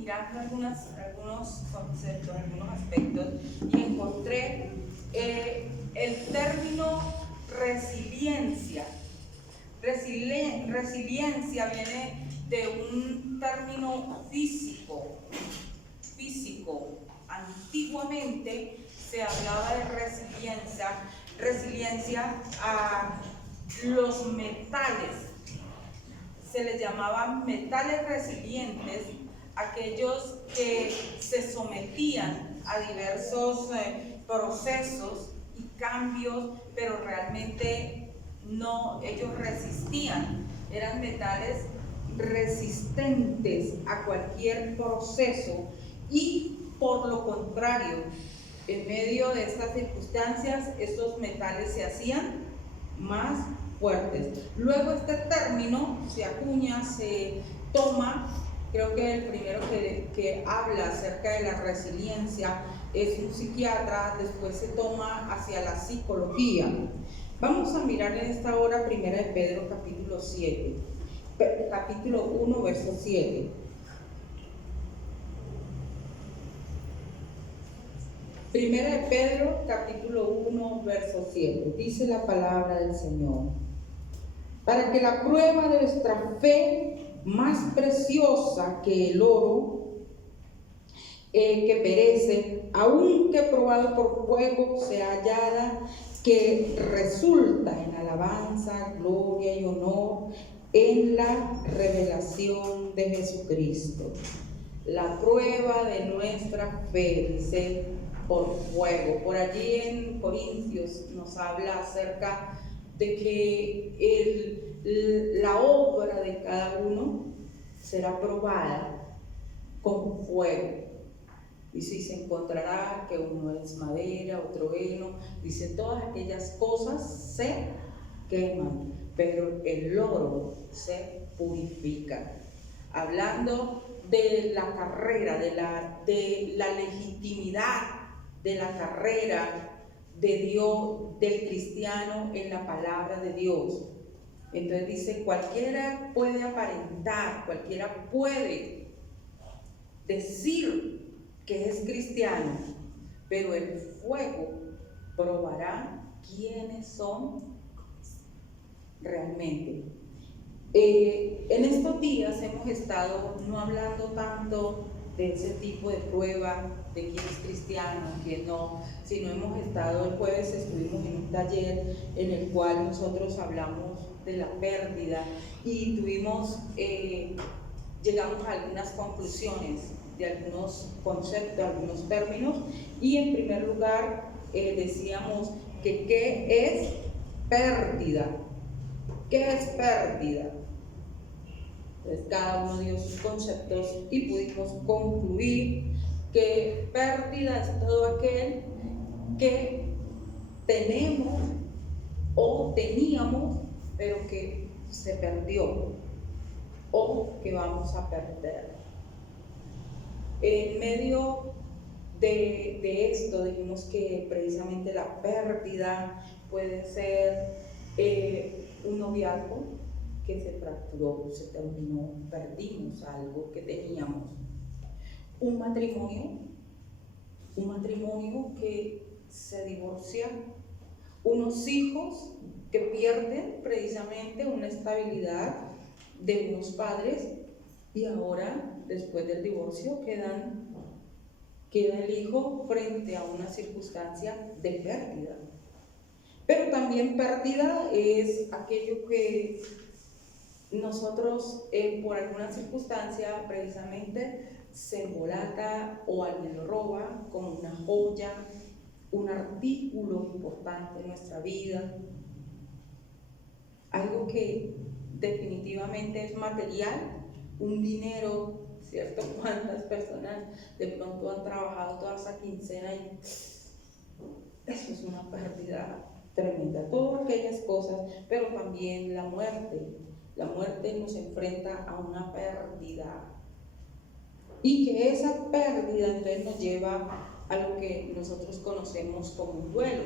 mirando algunos conceptos, algunos aspectos, y encontré el término resiliencia. Resiliencia viene de un término físico. Antiguamente se hablaba de resiliencia a los metales. Se les llamaban metales resilientes, aquellos que se sometían a diversos procesos y cambios, pero realmente no, ellos resistían, eran metales resistentes a cualquier proceso y por lo contrario, en medio de estas circunstancias, estos metales se hacían más fuertes. Luego este término se acuña, se toma, creo que el primero que habla acerca de la resiliencia es un psiquiatra, después se toma hacia la psicología. Vamos a mirar en esta hora Primera de Pedro capítulo 1, verso 7. Primera de Pedro, capítulo 1, verso 7. Dice la palabra del Señor: para que la prueba de vuestra fe, más preciosa que el oro, que perece, aunque probado por fuego, sea hallada, que resulta en alabanza, gloria y honor en la revelación de Jesucristo. La prueba de nuestra fe, dice, por fuego. Por allí en Corintios nos habla acerca de que la obra de cada uno será probada con fuego. Dice, y se encontrará que uno es madera, otro heno. Dice, todas aquellas cosas se queman, pero el oro se purifica. Hablando de la carrera, de la legitimidad de la carrera de Dios, del cristiano en la palabra de Dios. Entonces dice, cualquiera puede aparentar, cualquiera puede decir que es cristiano, pero el fuego probará quiénes son realmente. En estos días hemos estado no hablando tanto de ese tipo de prueba, de quién es cristiano, quién no, sino hemos estado, el jueves estuvimos en un taller en el cual nosotros hablamos de la pérdida y llegamos a algunas conclusiones de algunos conceptos, algunos términos, y en primer lugar decíamos que ¿qué es pérdida? ¿Qué es pérdida? Entonces cada uno dio sus conceptos y pudimos concluir que pérdida es todo aquel que tenemos o teníamos, pero que se perdió o que vamos a perder. En medio de esto dijimos que precisamente la pérdida puede ser un noviazgo que se fracturó, se terminó, perdimos algo que teníamos. Un matrimonio que se divorcia, unos hijos que pierden precisamente una estabilidad de unos padres y ahora, después del divorcio, queda el hijo frente a una circunstancia de pérdida. Pero también pérdida es aquello que nosotros por alguna circunstancia precisamente se embolata o alguien lo roba, como una joya, un artículo importante en nuestra vida, algo que definitivamente es material, un dinero, ¿cierto? ¿Cuántas personas de pronto han trabajado toda esa quincena y eso es una pérdida tremenda? Todas aquellas cosas, pero también la muerte nos enfrenta a una pérdida y que esa pérdida entonces nos lleva a lo que nosotros conocemos como un duelo.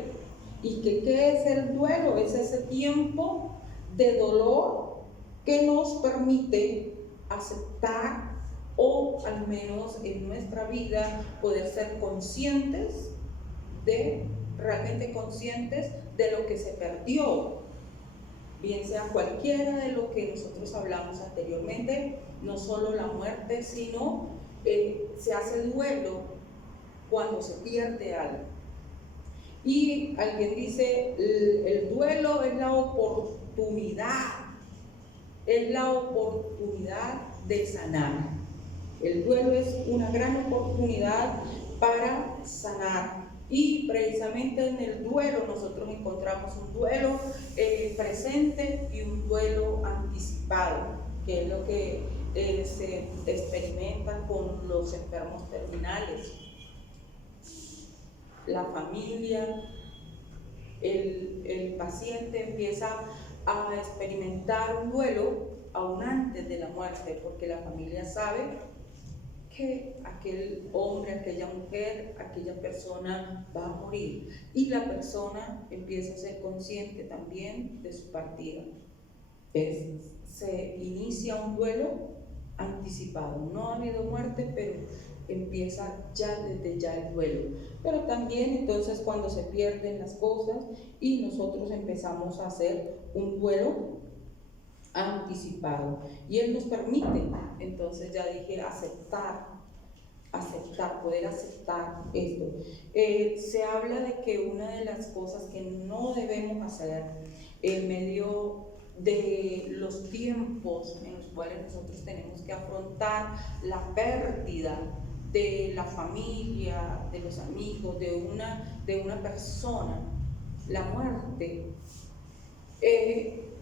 ¿Y qué es el duelo? Es ese tiempo de dolor que nos permite aceptar o al menos en nuestra vida poder ser conscientes realmente conscientes de lo que se perdió, bien sea cualquiera de lo que nosotros hablamos anteriormente, no solo la muerte, sino se hace duelo cuando se pierde algo. Y alguien dice, el duelo es la oportunidad de sanar. El duelo es una gran oportunidad para sanar. Y precisamente en el duelo nosotros encontramos un duelo presente y un duelo anticipado, que es lo que se experimenta con los enfermos terminales. La familia, el paciente empieza a experimentar un duelo aún antes de la muerte, porque la familia sabe que aquel hombre, aquella mujer, aquella persona va a morir, y la persona empieza a ser consciente también de su partida. Se inicia un duelo anticipado. No ha habido muerte, pero empieza desde ya el duelo. Pero también entonces cuando se pierden las cosas y nosotros empezamos a hacer un duelo anticipado, y Él nos permite, entonces ya dije, poder aceptar esto. Se habla de que una de las cosas que no debemos hacer en medio de los tiempos en los cuales nosotros tenemos que afrontar la pérdida de la familia, de los amigos, de una persona, la muerte.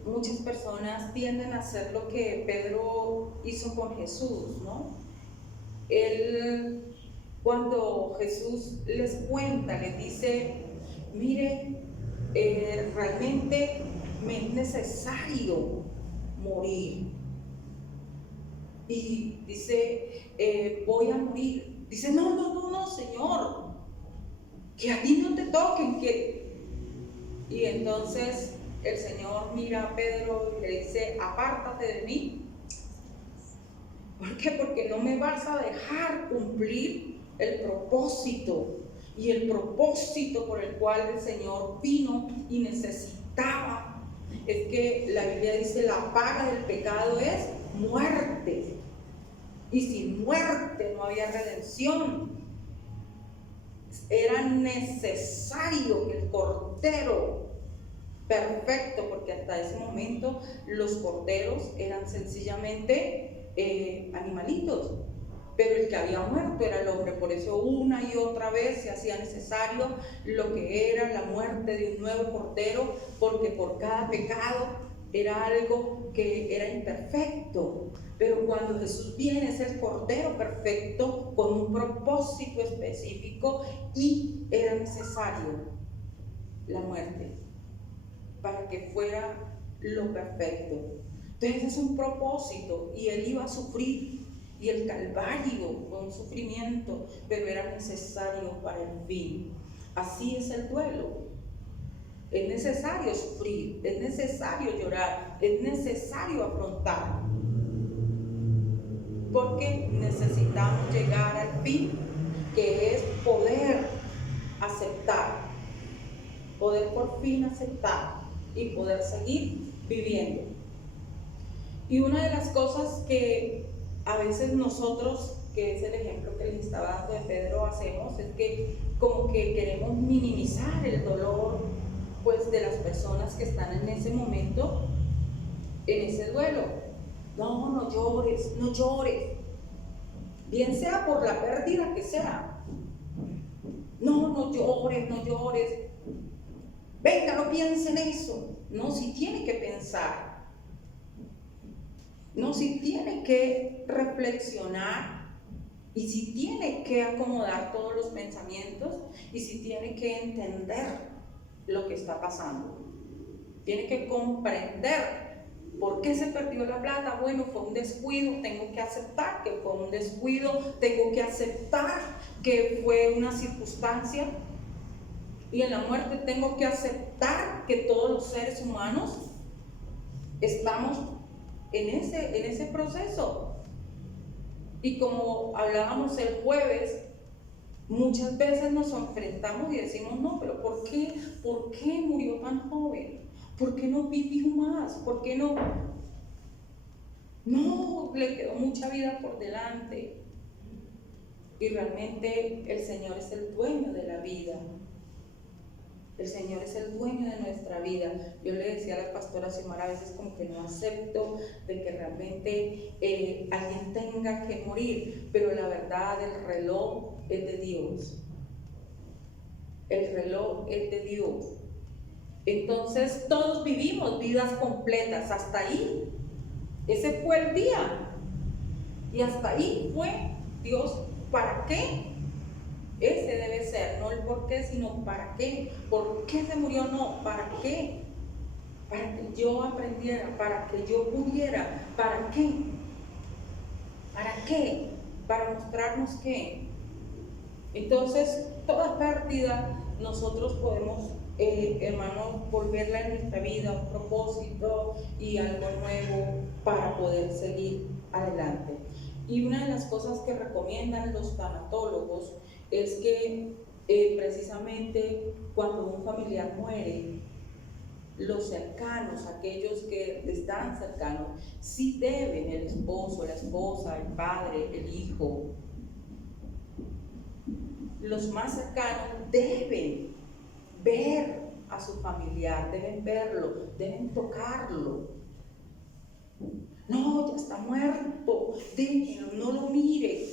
Muchas personas tienden a hacer lo que Pedro hizo con Jesús, ¿no? Él, cuando Jesús les cuenta, les dice, mire, realmente me es necesario morir. Y dice, voy a morir. Dice, no, Señor, que a ti no te toquen. Y entonces el Señor mira a Pedro y le dice, apártate de mí. ¿Por qué? Porque no me vas a dejar cumplir el propósito. Y el propósito por el cual el Señor vino y necesitaba, es que la Biblia dice, la paga del pecado es muerte. Y sin muerte no había redención. Era necesario que el Cordero perfecto, porque hasta ese momento los corderos eran sencillamente animalitos, pero el que había muerto era el hombre. Por eso una y otra vez se hacía necesario lo que era la muerte de un nuevo cordero, porque por cada pecado era algo que era imperfecto. Pero cuando Jesús viene, es el cordero perfecto con un propósito específico, y era necesario la muerte para que fuera lo perfecto. Entonces es un propósito, y Él iba a sufrir, y el Calvario fue un sufrimiento, pero era necesario para el fin. Así es el duelo. Es necesario sufrir, es necesario llorar, es necesario afrontar, porque necesitamos llegar al fin, que es poder aceptar, poder por fin aceptar y poder seguir viviendo. Y una de las cosas que a veces nosotros, que es el ejemplo que les estaba dando de Pedro, hacemos, es que como que queremos minimizar el dolor, pues, de las personas que están en ese momento, en ese duelo. No llores, no llores, bien sea por la pérdida que sea. No llores, venga, no piense en eso. No, si tiene que pensar, no, si tiene que reflexionar, y si tiene que acomodar todos los pensamientos, y si tiene que entender lo que está pasando, tiene que comprender por qué se perdió la plata. Bueno, fue un descuido, tengo que aceptar que fue un descuido, tengo que aceptar que fue una circunstancia, y en la muerte tengo que aceptar que todos los seres humanos estamos en ese proceso. Y como hablábamos el jueves, muchas veces nos enfrentamos y decimos, no, pero ¿por qué? ¿Por qué murió tan joven? ¿Por qué no vivió más? ¿Por qué no? No, le quedó mucha vida por delante. Y realmente el Señor es el dueño de la vida. El Señor es el dueño de nuestra vida. Yo le decía a la pastora Xiomara, a veces como que no acepto de que realmente alguien tenga que morir, pero la verdad, el reloj es de Dios. El reloj es de Dios. Entonces todos vivimos vidas completas, hasta ahí. Ese fue el día. Y hasta ahí fue Dios. ¿Para qué? Ese debe ser, no el por qué, sino para qué. ¿Por qué se murió? No, ¿para qué? Para que yo aprendiera, para que yo pudiera. ¿Para qué? ¿Para qué? Para mostrarnos qué. Entonces, toda pérdida nosotros podemos, hermanos, volverla en nuestra vida, un propósito y algo nuevo para poder seguir adelante. Y una de las cosas que recomiendan los tanatólogos es que precisamente cuando un familiar muere, los cercanos, aquellos que están cercanos, sí deben, el esposo, la esposa, el padre, el hijo, los más cercanos deben ver a su familiar, deben verlo, deben tocarlo. No, ya está muerto, déjenlo, no lo mire.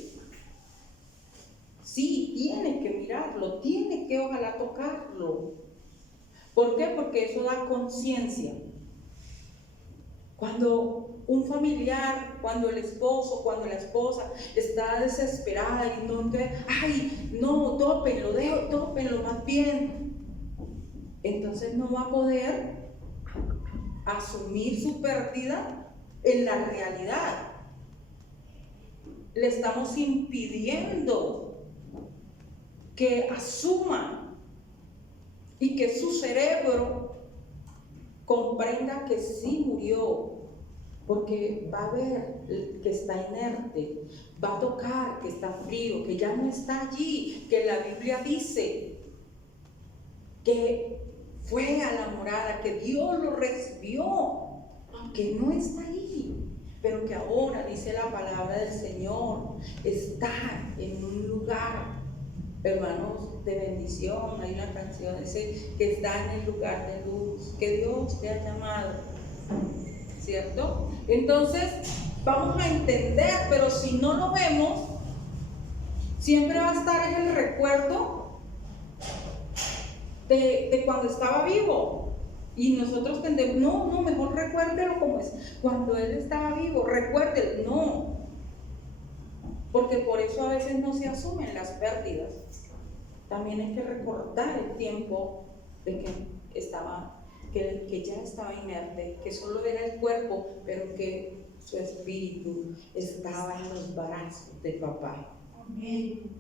Sí, tiene que mirarlo, tiene que ojalá tocarlo. ¿Por qué? Porque eso da conciencia. Cuando un familiar, cuando el esposo, cuando la esposa está desesperada y entonces, ay, no, tópenlo más bien. Entonces no va a poder asumir su pérdida en la realidad. Le estamos impidiendo que asuma y que su cerebro comprenda que sí murió, porque va a ver que está inerte, va a tocar que está frío, que ya no está allí, que la Biblia dice que fue a la morada, que Dios lo recibió, aunque no está ahí, pero que ahora, dice la palabra del Señor, está en un lugar, hermanos, de bendición. Hay una canción que dice que está en el lugar de luz, que Dios te ha llamado, ¿cierto? Entonces vamos a entender, pero si no lo vemos, siempre va a estar en el recuerdo de cuando estaba vivo. Y nosotros tendemos, no, mejor recuérdelo como es cuando él estaba vivo, recuérdelo, no, porque por eso a veces no se asumen las pérdidas. También hay que recordar el tiempo de que ya estaba inerte, que solo era el cuerpo, pero que su espíritu estaba en los brazos de papá. Amén.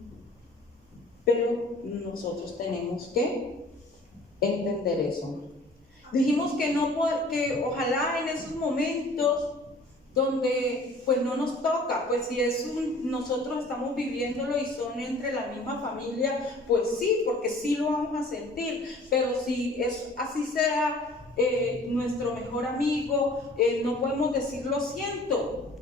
Pero nosotros tenemos que entender eso. Dijimos que que ojalá en esos momentos donde pues no nos toca, pues si nosotros estamos viviéndolo y son entre la misma familia, pues sí, porque sí lo vamos a sentir, pero si así sea nuestro mejor amigo, no podemos decir lo siento,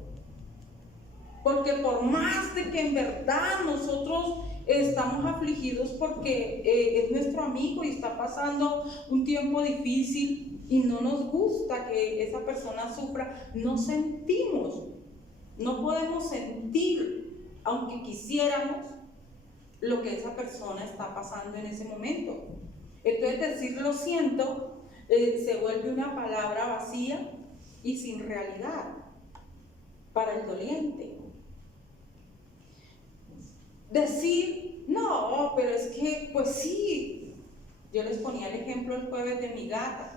porque por más de que en verdad nosotros estamos afligidos porque es nuestro amigo y está pasando un tiempo difícil y no nos gusta que esa persona sufra, no sentimos, no podemos sentir, aunque quisiéramos, lo que esa persona está pasando en ese momento. Entonces decir lo siento se vuelve una palabra vacía y sin realidad para el doliente. Decir, no, pero es que, pues sí, yo les ponía el ejemplo el jueves de mi gata,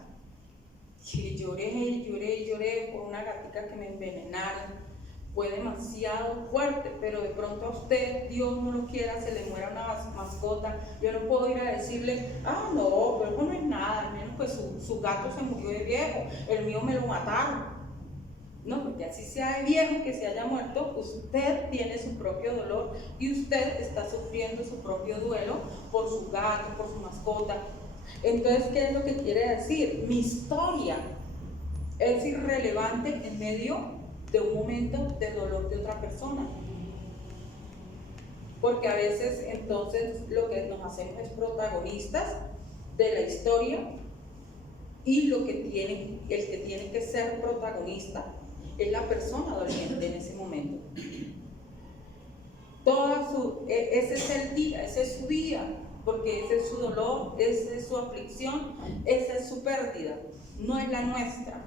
que lloré por una gatica que me envenenaron, fue demasiado fuerte, pero de pronto a usted, Dios no lo quiera, se le muera una mascota, yo no puedo ir a decirle, no, pero eso no es nada, al menos pues su gato se murió de viejo, el mío me lo mataron. No, porque así sea de viejo que se haya muerto, usted tiene su propio dolor y usted está sufriendo su propio duelo por su gato, por su mascota. Entonces, ¿qué es lo que quiere decir? Mi historia es irrelevante en medio de un momento de dolor de otra persona. Porque a veces entonces lo que nos hacemos es protagonistas de la historia, y el que tiene que ser protagonista es la persona doliente en ese momento. Ese es el día, ese es su día, porque ese es su dolor, esa es su aflicción, esa es su pérdida, no es la nuestra.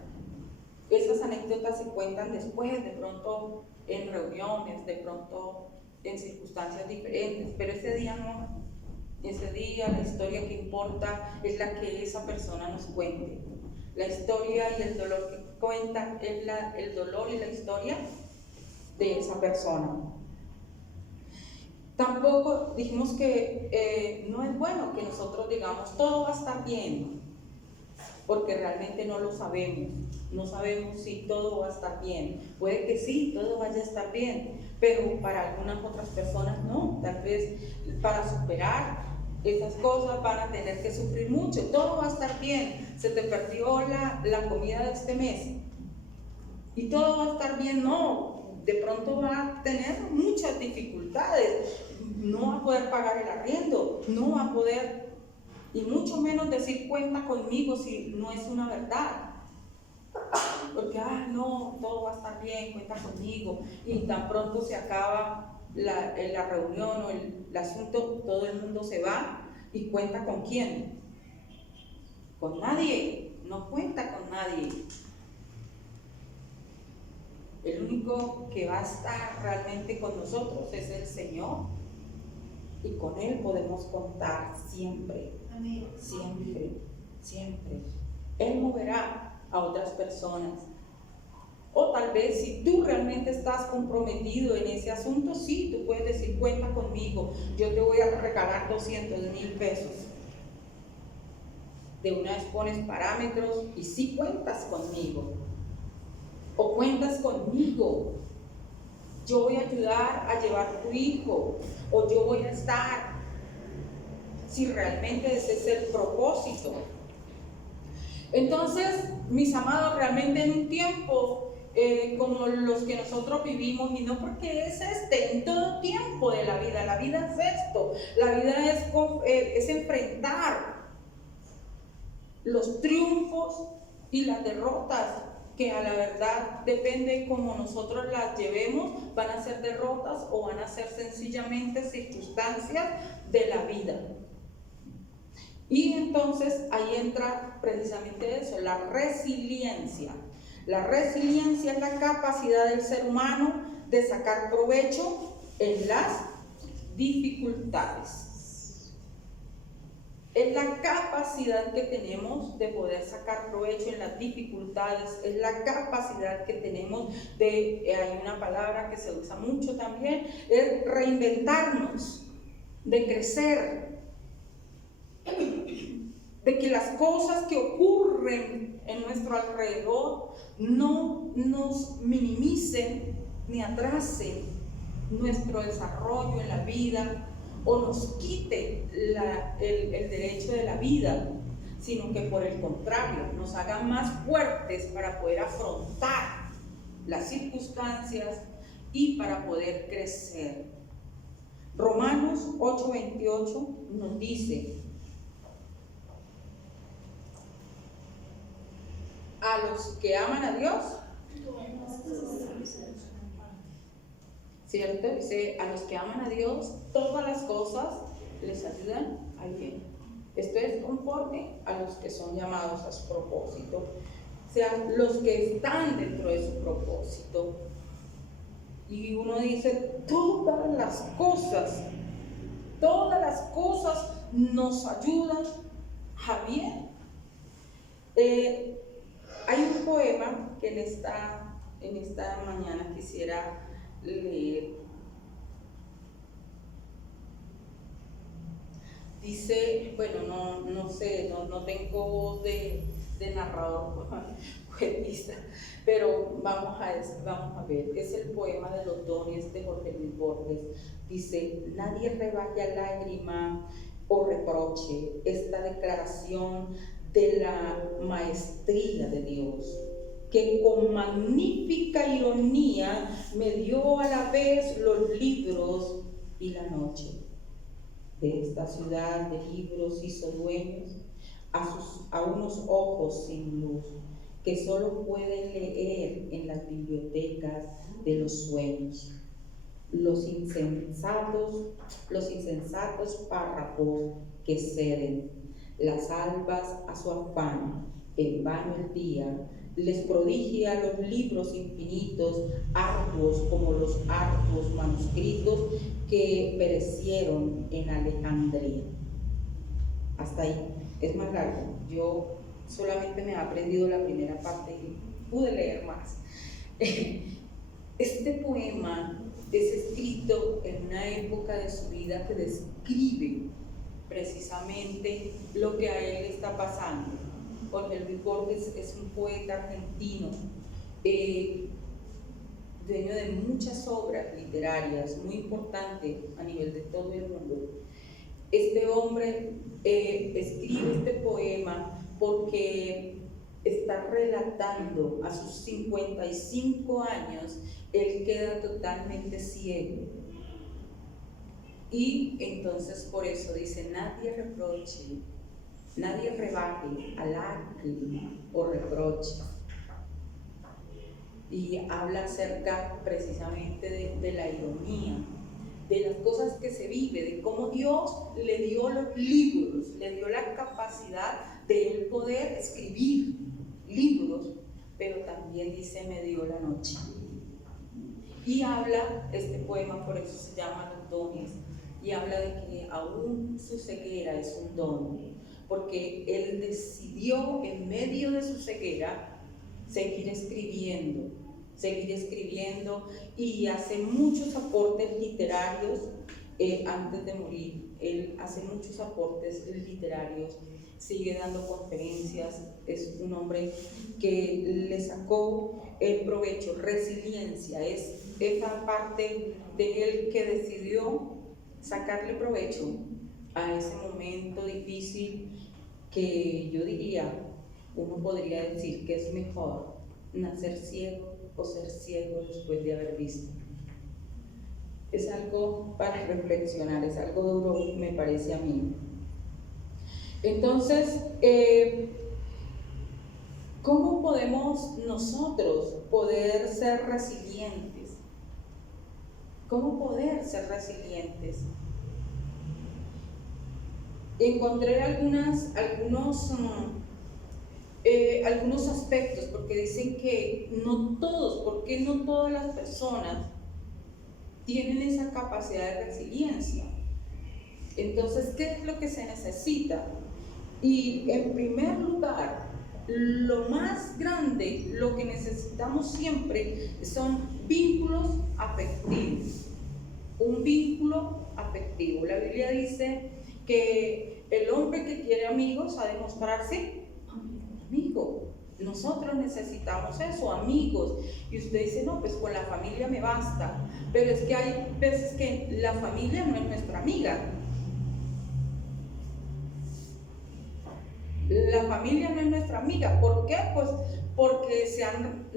Esas anécdotas se cuentan después, de pronto en reuniones, de pronto en circunstancias diferentes, pero ese día no. Ese día la historia que importa es la que esa persona nos cuente. La historia y el dolor que cuenta es el dolor y la historia de esa persona. Tampoco dijimos que no es bueno que nosotros digamos todo va a estar bien, porque realmente no lo sabemos. No sabemos si todo va a estar bien. Puede que sí, todo vaya a estar bien, pero para algunas otras personas no. Tal vez para superar esas cosas van a tener que sufrir mucho. Todo va a estar bien. Se te perdió la comida de este mes y todo va a estar bien. No, de pronto va a tener muchas dificultades. No va a poder pagar el arriendo, no va a poder, y mucho menos decir cuenta conmigo si no es una verdad. Porque, no, todo va a estar bien, cuenta conmigo, y tan pronto se acaba la reunión o el asunto, todo el mundo se va y cuenta con quién. Con nadie, no cuenta con nadie. El único que va a estar realmente con nosotros es el Señor, y con Él podemos contar siempre. Amén. Siempre, siempre. Él moverá a otras personas. O tal vez si tú realmente estás comprometido en ese asunto, sí, tú puedes decir cuenta conmigo, yo te voy a regalar 200,000 pesos. De una vez pones parámetros y sí cuentas conmigo. O cuentas conmigo, yo voy a ayudar a llevar a tu hijo, o yo voy a estar, si realmente ese es el propósito. Entonces, mis amados, realmente en un tiempo como los que nosotros vivimos, y no porque es en todo tiempo de la vida es esto, la vida es enfrentar los triunfos y las derrotas, que a la verdad depende cómo nosotros las llevemos, van a ser derrotas o van a ser sencillamente circunstancias de la vida. Y entonces ahí entra precisamente eso, la resiliencia. La resiliencia es la capacidad del ser humano de sacar provecho en las dificultades. Es la capacidad que tenemos de poder sacar provecho en las dificultades, es la capacidad que tenemos hay una palabra que se usa mucho también, es reinventarnos, de crecer, de que las cosas que ocurren en nuestro alrededor no nos minimicen ni atrasen nuestro desarrollo en la vida o nos quite el derecho de la vida, sino que por el contrario nos haga más fuertes para poder afrontar las circunstancias y para poder crecer. Romanos 8:28 nos dice: a los que aman a Dios, ¿cierto? Dice, a los que aman a Dios, todas las cosas les ayudan al bien. Esto es conforme a los que son llamados a su propósito, o sea, los que están dentro de su propósito. Y uno dice, todas las cosas nos ayudan a bien. Hay un poema que en esta mañana quisiera leer. Dice, bueno, no sé, no tengo voz de narrador poetista, pero vamos a ver, es el poema de los dones de Jorge Luis Borges. Dice: nadie rebaya lágrima o reproche esta declaración de la maestría de Dios, que con magnífica ironía me dio a la vez los libros y la noche. De esta ciudad de libros hizo dueños a unos ojos sin luz, que solo pueden leer en las bibliotecas de los sueños. Los insensatos párrafos que ceden las albas a su afán, en vano el día les prodigia los libros infinitos, arduos como los arduos manuscritos que perecieron en Alejandría. Hasta ahí, es más largo. Yo solamente me he aprendido la primera parte y pude leer más. Este poema es escrito en una época de su vida que describe precisamente lo que a él está pasando. Jorge Luis Borges es un poeta argentino, dueño de muchas obras literarias, muy importante a nivel de todo el mundo. Este hombre escribe este poema porque está relatando a sus 55 años, él queda totalmente ciego. Y entonces por eso dice: nadie reproche, nadie rebaje a lágrima o reproche. Y habla acerca precisamente de la ironía, de las cosas que se vive, de cómo Dios le dio los libros, le dio la capacidad de él poder escribir libros, pero también dice: me dio la noche. Y habla, este poema por eso se llama Los dones, y habla de que aún su ceguera es un don, porque él decidió en medio de su ceguera seguir escribiendo y hace muchos aportes literarios antes de morir. Él hace muchos aportes literarios, sigue dando conferencias, es un hombre que le sacó el provecho, resiliencia, es esa parte de él que decidió sacarle provecho a ese momento difícil, que yo diría, uno podría decir que es mejor nacer ciego o ser ciego después de haber visto. Es algo para reflexionar, es algo duro, me parece a mí. Entonces, ¿cómo podemos nosotros poder ser resilientes? ¿Cómo poder ser resilientes? Encontré algunos aspectos, porque dicen que no todos, porque no todas las personas tienen esa capacidad de resiliencia. Entonces, ¿qué es lo que se necesita? Y en primer lugar, lo más grande, lo que necesitamos siempre son vínculos afectivos. Un vínculo afectivo. La Biblia dice que el hombre que quiere amigos ha de mostrarse amigo. Nosotros necesitamos eso, amigos. Y usted dice: no, pues con la familia me basta. Pero es que hay veces que la familia no es nuestra amiga. La familia no es nuestra amiga. ¿Por qué? Pues porque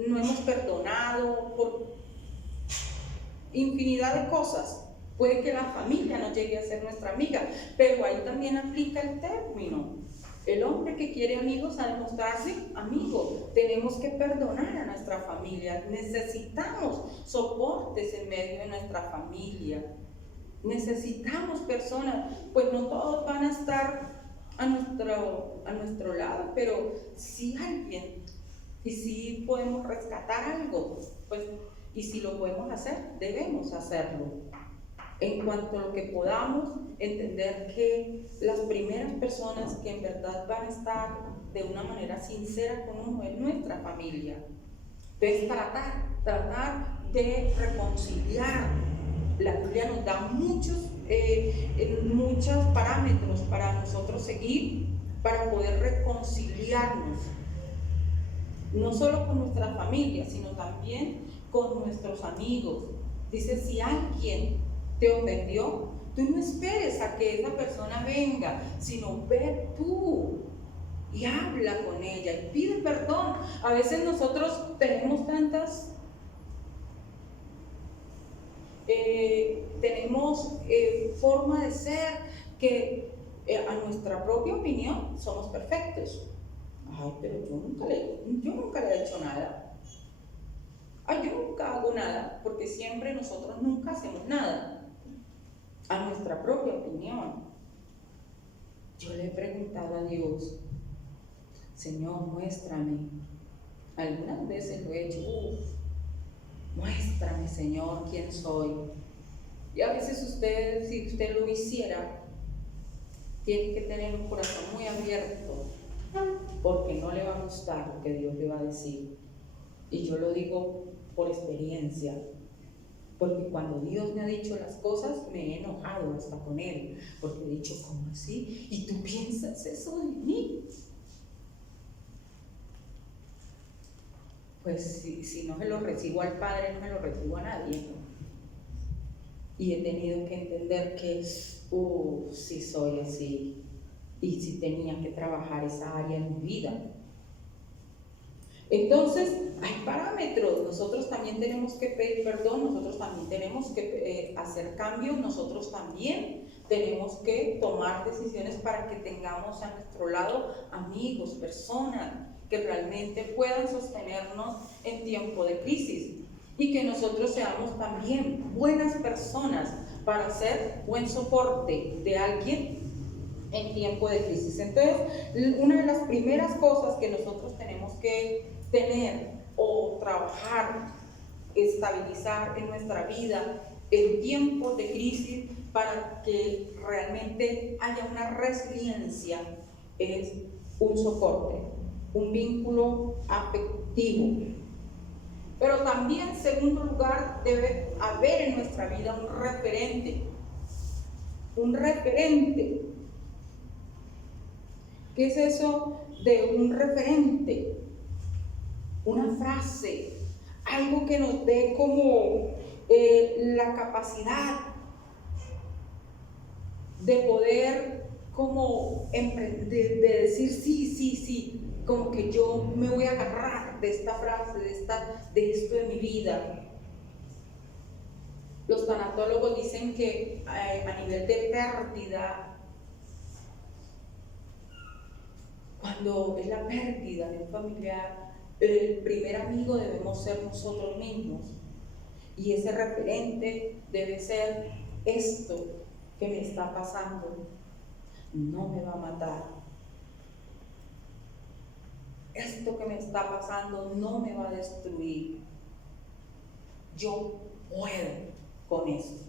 no hemos perdonado, por infinidad de cosas. Puede que la familia no llegue a ser nuestra amiga, pero ahí también aplica el término. El hombre que quiere amigos ha de mostrarse amigo. Tenemos que perdonar a nuestra familia. Necesitamos soportes en medio de nuestra familia. Necesitamos personas, pues no todos van a estar a nuestro lado, pero si alguien, y si podemos rescatar algo, pues, y si lo podemos hacer, debemos hacerlo. En cuanto a lo que podamos, entender que las primeras personas que en verdad van a estar de una manera sincera con uno es nuestra familia. Entonces, tratar de reconciliar. La Biblia nos da muchos parámetros para nosotros seguir, para poder reconciliarnos. no solo con nuestra familia, sino también con nuestros amigos. Dice, si alguien te ofendió, tú no esperes a que esa persona venga, sino ve tú y habla con ella y pide perdón. A veces nosotros tenemos tantas forma de ser que a nuestra propia opinión somos perfectos. Ay, pero yo nunca le he hecho nada. Ay, yo nunca hago nada, porque siempre nosotros nunca hacemos nada. A nuestra propia opinión. Yo le he preguntado a Dios, Señor, muéstrame. Algunas veces lo he hecho, muéstrame, Señor, quién soy. Y a veces si usted lo hiciera, tiene que tener un corazón muy abierto, porque no le va a gustar lo que Dios le va a decir. Y yo lo digo por experiencia, porque cuando Dios me ha dicho las cosas, me he enojado hasta con Él, porque he dicho, ¿cómo así? ¿Y tú piensas eso de mí? Pues si no se lo recibo al Padre, no se lo recibo a nadie, ¿no? Y he tenido que entender que sí soy así, y sí tenía que trabajar esa área en mi vida. Entonces, hay parámetros. Nosotros también tenemos que pedir perdón, nosotros también tenemos que hacer cambios, nosotros también tenemos que tomar decisiones para que tengamos a nuestro lado amigos, personas que realmente puedan sostenernos en tiempo de crisis, y que nosotros seamos también buenas personas para ser buen soporte de alguien en tiempo de crisis. Entonces, una de las primeras cosas que nosotros tenemos que tener o trabajar, estabilizar en nuestra vida en tiempos de crisis para que realmente haya una resiliencia, es un soporte, un vínculo afectivo. Pero también, en segundo lugar, debe haber en nuestra vida un referente. Un referente. ¿Qué es eso de un referente? Una frase, algo que nos dé como la capacidad de poder como emprender, de decir sí, como que yo me voy a agarrar de esta frase, de esto de mi vida. Los tanatólogos dicen que a nivel de pérdida, cuando es la pérdida de un familiar, el primer amigo debemos ser nosotros mismos, y ese referente debe ser: esto que me está pasando no me va a matar, esto que me está pasando no me va a destruir, yo puedo con esto.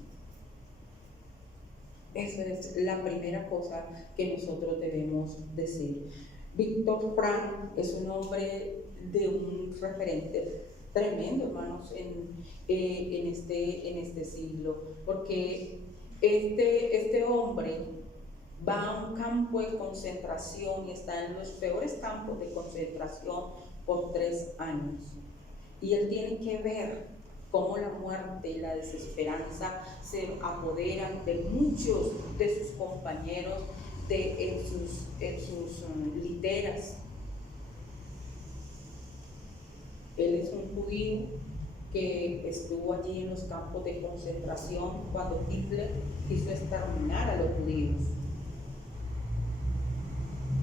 Esa es la primera cosa que nosotros debemos decir. Víctor Frank es un hombre de un referente tremendo, hermanos, en este siglo, porque este hombre va a un campo de concentración y está en los peores campos de concentración por 3 años, y él tiene que ver cómo la muerte y la desesperanza se apoderan de muchos de sus compañeros en sus literas. Él es un judío que estuvo allí en los campos de concentración cuando Hitler quiso exterminar a los judíos.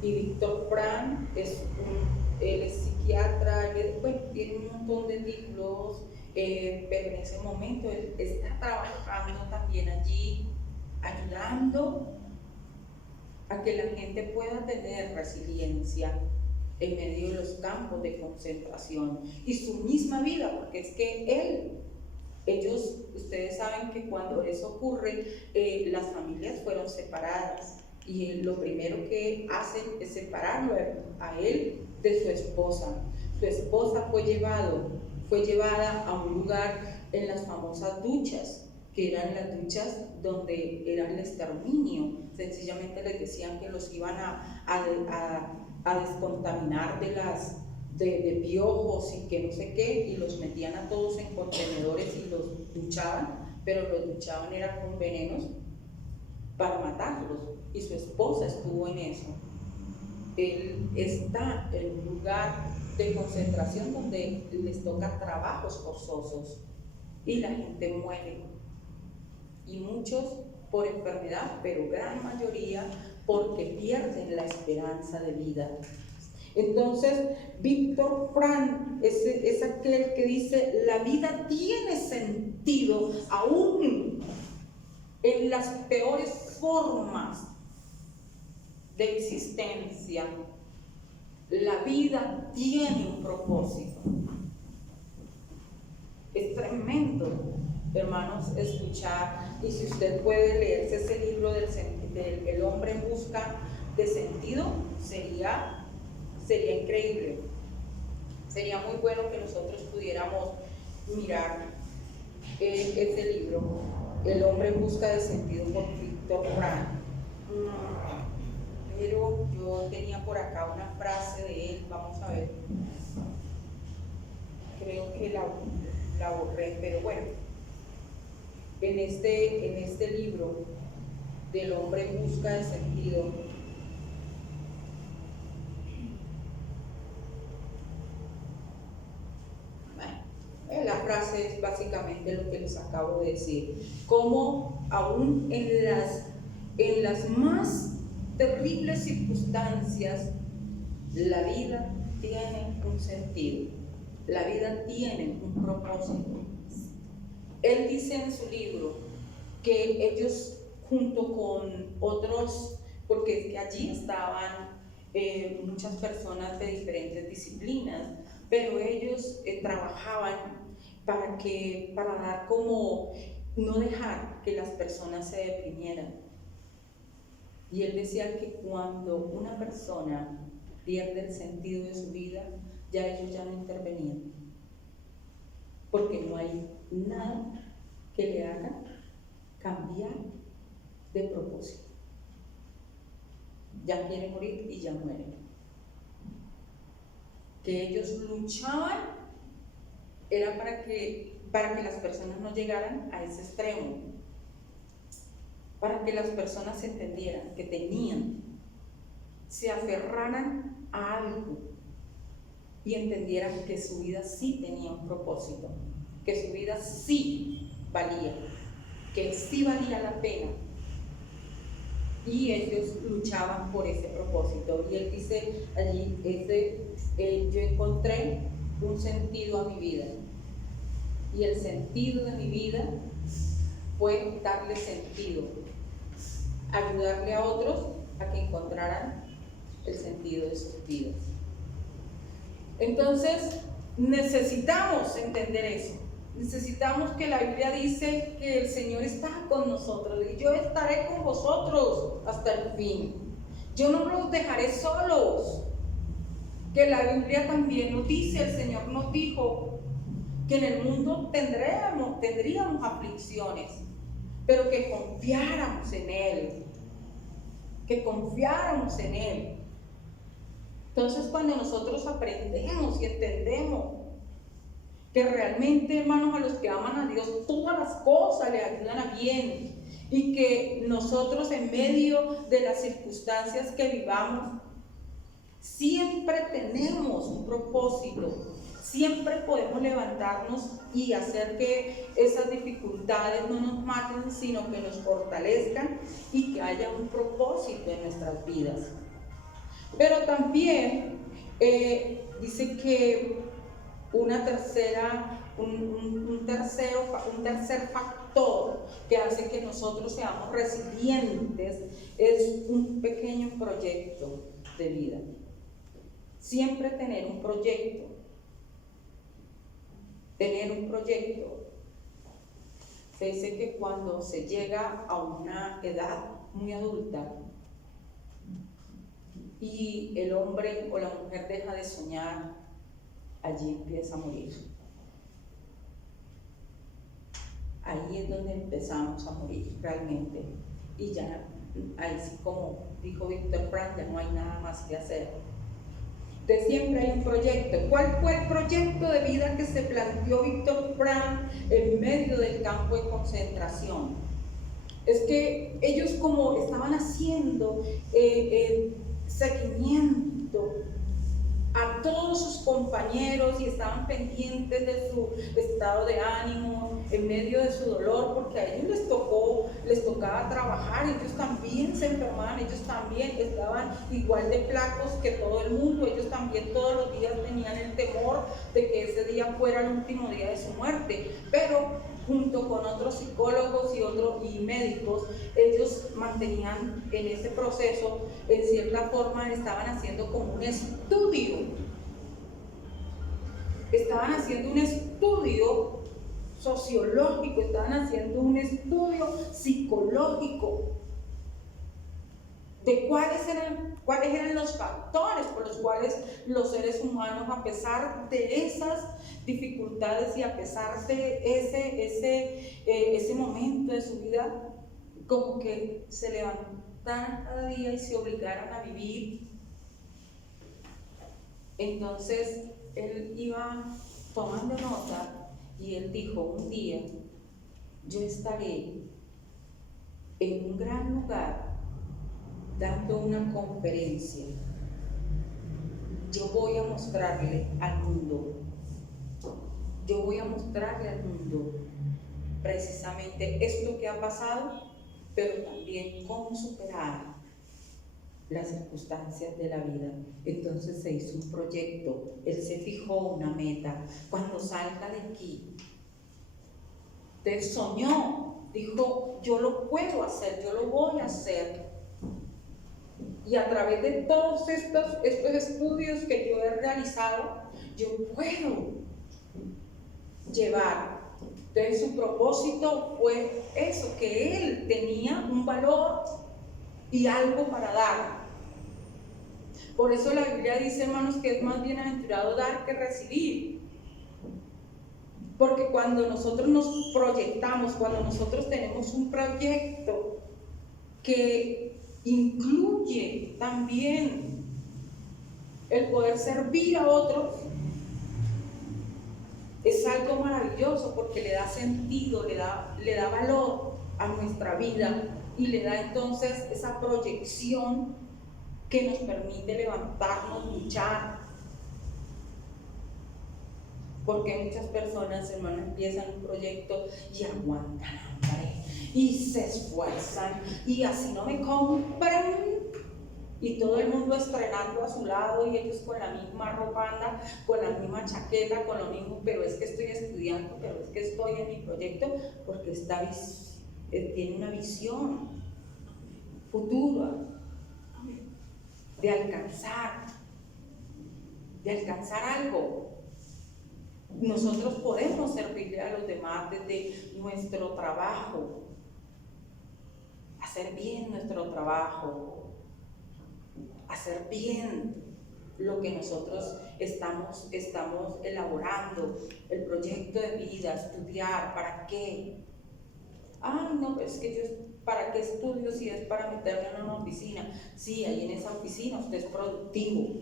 Y Víctor Frank él es psiquiatra, tiene un montón de títulos, pero en ese momento él está trabajando también allí, ayudando a que la gente pueda tener resiliencia en medio de los campos de concentración y su misma vida, porque es que ustedes saben que cuando eso ocurre, las familias fueron separadas, y lo primero que hacen es separarlo a él de su esposa. Su esposa fue llevada a un lugar en las famosas duchas, que eran las duchas donde era el exterminio. Sencillamente les decían que los iban a descontaminar de piojos y que no sé qué, y los metían a todos en contenedores y los duchaban, pero los duchaban era con venenos para matarlos, y su esposa estuvo en eso. Él está en un lugar de concentración donde les toca trabajos forzosos y la gente muere, y muchos por enfermedad, pero gran mayoría porque pierden la esperanza de vida. Entonces, Víctor Frank es aquel que dice: la vida tiene sentido aún en las peores formas de existencia. La vida tiene un propósito. Es tremendo, hermanos, escuchar, y si usted puede leerse ese libro del El hombre en busca de sentido, sería increíble. Sería muy bueno que nosotros pudiéramos mirar ese libro, El hombre en busca de sentido, por Víctor Frank. Pero yo tenía por acá una frase de él, vamos a ver. Creo que la borré, pero bueno. En este libro del hombre en busca de sentido, la frase es básicamente lo que les acabo de decir: cómo aún en las más terribles circunstancias, la vida tiene un sentido, la vida tiene un propósito. Él dice en su libro que ellos, junto con otros, porque es que allí estaban muchas personas de diferentes disciplinas, pero ellos trabajaban para dar como, no dejar que las personas se deprimieran. Y él decía que cuando una persona pierde el sentido de su vida, ya ellos ya no intervenían, porque no hay nada que le haga cambiar de propósito. Ya quiere morir y ya muere. Que ellos luchaban era para que las personas no llegaran a ese extremo, para que las personas entendieran que se aferraran a algo y entendieran que su vida sí tenía un propósito, que su vida sí valía, que sí valía la pena. Y ellos luchaban por ese propósito. Y él dice allí, yo encontré un sentido a mi vida. Y el sentido de mi vida fue darle sentido, ayudarle a otros a que encontraran el sentido de sus vidas. Entonces, necesitamos entender eso. Necesitamos que la Biblia dice que el Señor está con nosotros, y yo estaré con vosotros hasta el fin. Yo no los dejaré solos. Que la Biblia también nos dice, el Señor nos dijo que en el mundo tendríamos aflicciones, pero que confiáramos en Él, Entonces, cuando nosotros aprendemos y entendemos que realmente, hermanos, a los que aman a Dios, todas las cosas le ayudan a bien, y que nosotros, en medio de las circunstancias que vivamos, siempre tenemos un propósito, siempre podemos levantarnos y hacer que esas dificultades no nos maten, sino que nos fortalezcan y que haya un propósito en nuestras vidas. Pero también dice que un tercer factor que hace que nosotros seamos resilientes es un pequeño proyecto de vida. Siempre tener un proyecto. Se dice que cuando se llega a una edad muy adulta y el hombre o la mujer deja de soñar, allí empieza a morir. Ahí es donde empezamos a morir realmente. Y ya, ahí sí, como dijo Víctor Frank, ya no hay nada más que hacer. De siempre hay un proyecto. ¿Cuál fue el proyecto de vida que se planteó Víctor Frank en medio del campo de concentración? Es que ellos, como estaban haciendo seguimiento a todos sus compañeros y estaban pendientes de su estado de ánimo en medio de su dolor, porque a ellos les tocaba trabajar, ellos también se enfermaban, ellos también estaban igual de flacos que todo el mundo, ellos también todos los días tenían el temor de que ese día fuera el último día de su muerte, pero junto con otros psicólogos y médicos, ellos mantenían en ese proceso, en cierta forma, estaban haciendo como un estudio. Estaban haciendo un estudio sociológico, estaban haciendo un estudio psicológico de cuáles eran los factores por los cuales los seres humanos, a pesar de esas dificultades y a pesar de ese momento de su vida, como que se levantaran cada día y se obligaran a vivir. Entonces él iba tomando nota y él dijo: un día yo estaré en un gran lugar dando una conferencia. Yo voy a mostrarle al mundo precisamente esto que ha pasado, pero también cómo superar las circunstancias de la vida. Entonces se hizo un proyecto, él se fijó una meta. Cuando salga de aquí, él soñó, dijo: yo lo puedo hacer, yo lo voy a hacer. Y a través de todos estos estudios que yo he realizado, yo puedo llevar. Entonces su propósito fue eso, que él tenía un valor y algo para dar. Por eso la Biblia dice, hermanos, que es más bienaventurado dar que recibir. Porque cuando nosotros nos proyectamos, cuando nosotros tenemos un proyecto que incluye también el poder servir a otros, es algo maravilloso, porque le da sentido, le da valor a nuestra vida y le da entonces esa proyección que nos permite levantarnos, luchar. Porque muchas personas, hermanos, empiezan un proyecto y aguantan hambre y se esfuerzan, y así no me compran, y todo el mundo estrenando a su lado y ellos con la misma ropa andan, con la misma chaqueta, con lo mismo, pero es que estoy estudiando, pero es que estoy en mi proyecto, porque tiene una visión futura de alcanzar algo. Nosotros podemos servirle a los demás desde nuestro trabajo, hacer bien nuestro trabajo, hacer bien lo que nosotros estamos elaborando, el proyecto de vida, estudiar. ¿Para qué? Ay, no, pues es que yo, ¿para qué estudio si es para meterme en una oficina? Sí, ahí en esa oficina usted es productivo.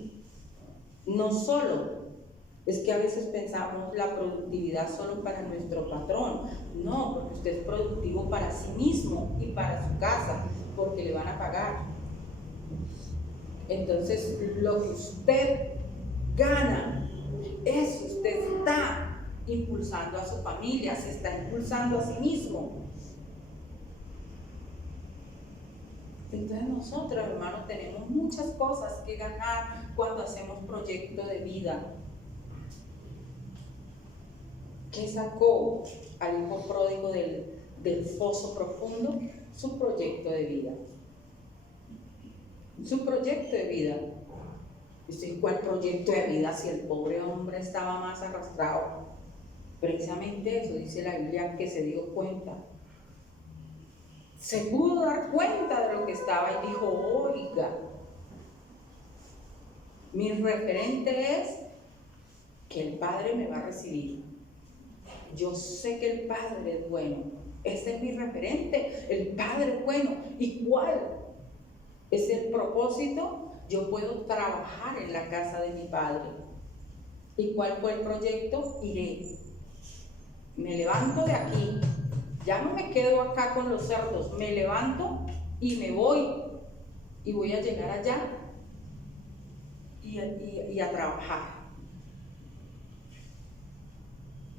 No solo es que a veces pensamos la productividad solo para nuestro patrón. No, porque usted es productivo para sí mismo y para su casa, porque le van a pagar. Entonces, lo que usted gana, eso usted está impulsando a su familia, se está impulsando a sí mismo. Entonces nosotros, hermanos, tenemos muchas cosas que ganar cuando hacemos proyecto de vida. ¿Qué sacó al hijo pródigo del foso profundo? Su proyecto de vida. Su proyecto de vida. Dice, ¿cuál proyecto de vida si el pobre hombre estaba más arrastrado? Precisamente eso dice la Biblia, que se dio cuenta. Se pudo dar cuenta de lo que estaba y dijo, oiga, mi referente es que el Padre me va a recibir. Yo sé que el Padre es bueno. Ese es mi referente, el Padre es bueno. ¿Y cuál es el propósito, yo puedo trabajar en la casa de mi Padre. ¿Y cuál fue el proyecto? Iré. Me levanto de aquí, ya no me quedo acá con los cerdos, me levanto y me voy. Y voy a llegar allá y a trabajar.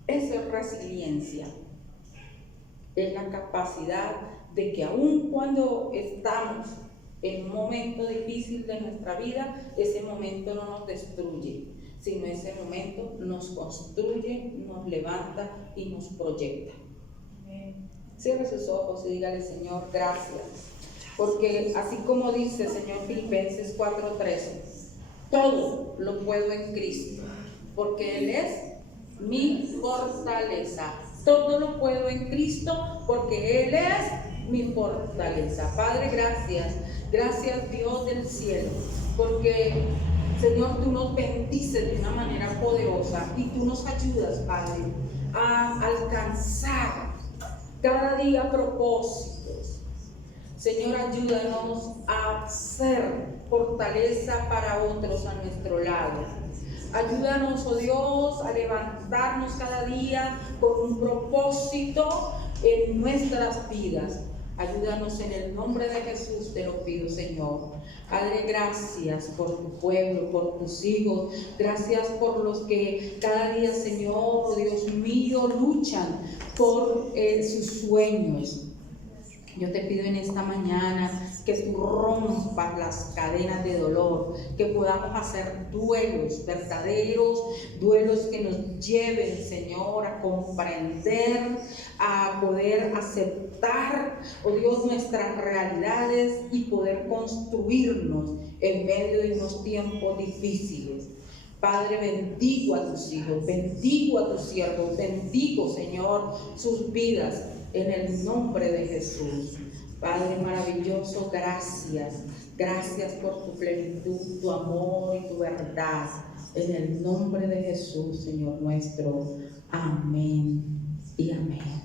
Esa es resiliencia. Es la capacidad de que aun cuando estamos en un momento difícil de nuestra vida, ese momento no nos destruye, sino ese momento nos construye, nos levanta y nos proyecta. Cierre sus ojos y dígale: Señor, gracias. Porque así como dice, Señor, Filipenses 4:13, todo lo puedo en Cristo, porque Él es mi fortaleza. Todo lo puedo en Cristo, porque Él es mi fortaleza. Padre, gracias. Gracias, Dios del cielo, porque, Señor, tú nos bendices de una manera poderosa y tú nos ayudas, Padre, a alcanzar cada día propósitos. Señor, ayúdanos a ser fortaleza para otros a nuestro lado. Ayúdanos, oh Dios, a levantarnos cada día con un propósito en nuestras vidas. Ayúdanos en el nombre de Jesús, te lo pido, Señor. Padre, gracias por tu pueblo, por tus hijos. Gracias por los que cada día, Señor, oh Dios mío, luchan por sus sueños. Yo te pido en esta mañana que tú rompas las cadenas de dolor, que podamos hacer duelos verdaderos, duelos que nos lleven, Señor, a comprender, a poder aceptar, oh Dios, nuestras realidades y poder construirnos en medio de unos tiempos difíciles. Padre, bendigo a tus hijos, bendigo a tus siervos, bendigo, Señor, sus vidas en el nombre de Jesús. Padre maravilloso, gracias. Gracias por tu plenitud, tu amor y tu verdad. En el nombre de Jesús, Señor nuestro. Amén y amén.